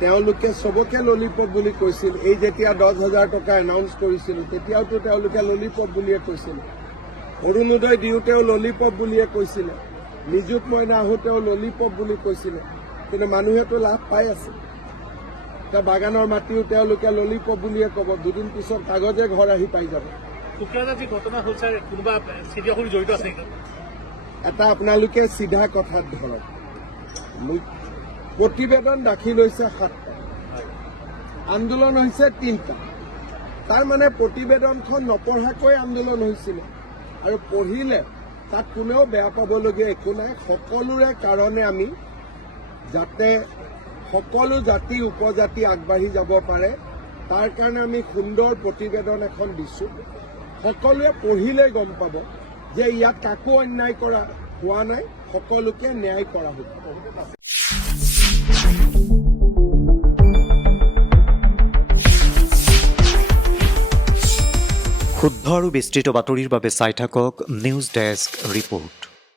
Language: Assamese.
তেওঁলোকে সবকে ললিপপ বুলি কৈছিল। এই যেতিয়া 10,000 টকা এনাউন্স কৰিছিল তেতিয়াওতো তেওঁলোকে ললিপপ বুলিয়ে কৈছিল। অৰুণোদয় দিওঁতেও ললিপপ বুলিয়ে কৈছিলে। নিযুত মইনা আহোঁতেও ললিপপ বুলি কৈছিলে। কিন্তু মানুহেতো লাভ পাই আছে। এতিয়া বাগানৰ মাটিও তেওঁলোকে ললিপপ বুলিয়ে ক'ব। দুদিন পিছত কাগজে ঘৰ আহি পাই যাব। ঘটনা হ'ল ছাৰ, কোনোবা চিঠিখনি জড়িত আছে? এটা আপোনালোকে চিধা কথাত ধৰক, প্ৰতিবেদন দাখিল হৈছে 7টা, আন্দোলন হৈছে 3টা। তাৰ মানে প্ৰতিবেদনখন নপঢ়াকৈ আন্দোলন হৈছিলে। আৰু পঢ়িলে তাত কোনেও বেয়া পাবলগীয়া একো নাই। সকলোৰে কাৰণে আমি যাতে সকলো জাতি উপজাতি আগবাঢ়ি যাব পাৰে তাৰ কাৰণে আমি সুন্দৰ প্ৰতিবেদন এখন দিছোঁ। সকলোৱে পঢ়িলে গম পাব যে ইয়াত কাকো অন্যায় কৰা হোৱা নাই, সকলোকে ন্যায় কৰা হ'ব। শুদ্ধ আৰু বিস্তৃত বাতৰিৰ বাবে চাই থাকক নিউজ ডেস্ক ৰিপৰ্ট।